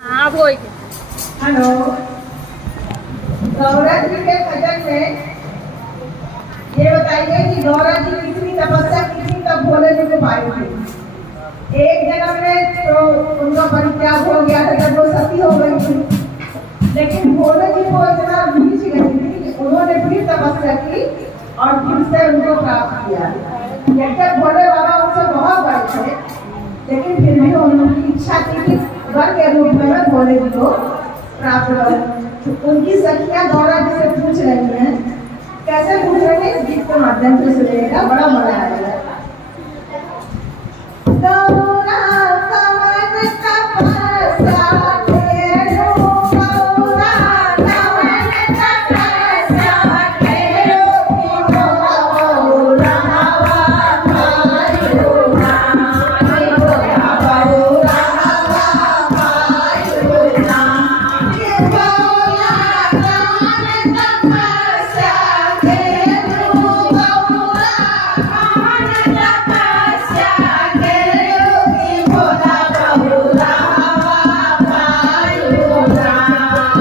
हाँ बोल। हेलो। गौरा जी के भजन में ये बताइए कि गौरा जी कितनी तपस्या की थी तब भोले जी को पाई थी। एक जन्म में तो उनका परित्याग हो गया था जब वो सती हो गई थी, लेकिन भोले जी को इतना रीझ गई थी कि उन्होंने फिर तपस्या की और फिर से उनको प्राप्त किया। जब भोले बाबा उनसे बहुत बड़े थे, लेकिन फिर भी उनकी इच्छा थी कि वर के रूप में भोले जी को प्राप्त करूं। उनकी सखियां गौरा जी से पूछ रही हैं, कैसे पूछ रही है, गीत के माध्यम से सुनेगा, बड़ा मजा आएगा। गौरा कवन तपस्या केरो, गौरा कवन तपस्या केरो, कि गौरा हवा पायो ना, कि गौरा हवा पायो ना, कि गौरा कवन तपस्या केरो, गौरा कवन तपस्या केरो, कि भोला बहुरा हवा पायो ना,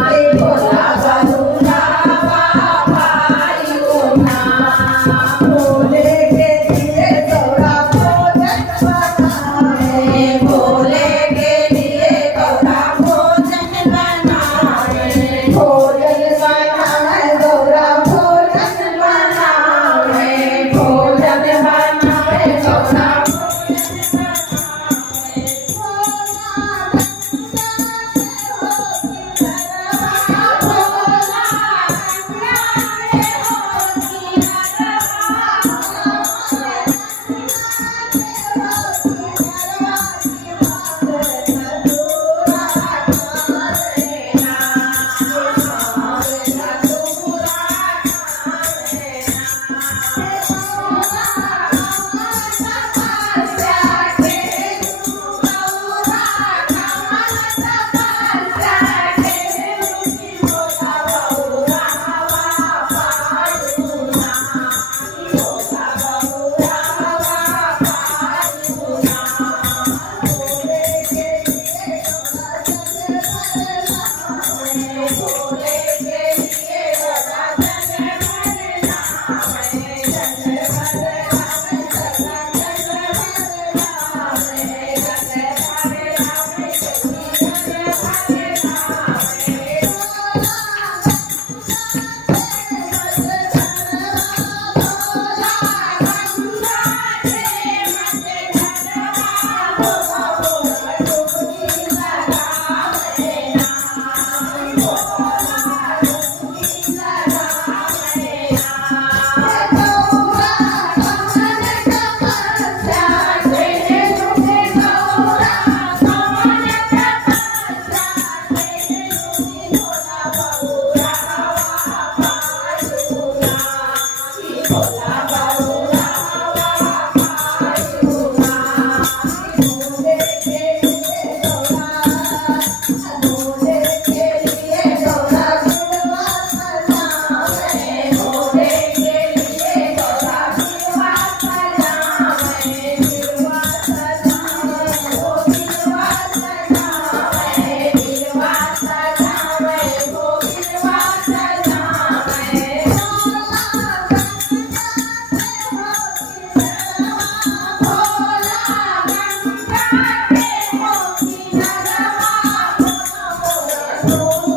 कि भोला बहुरा हवा पायो ना। भोले के लिए गौरा भोजन बनाए, भोले के लिए गौरा भोजन बनाए, भोजन बनाए गौरा भोजन बनाए, भोजन बनाए गौरा Oh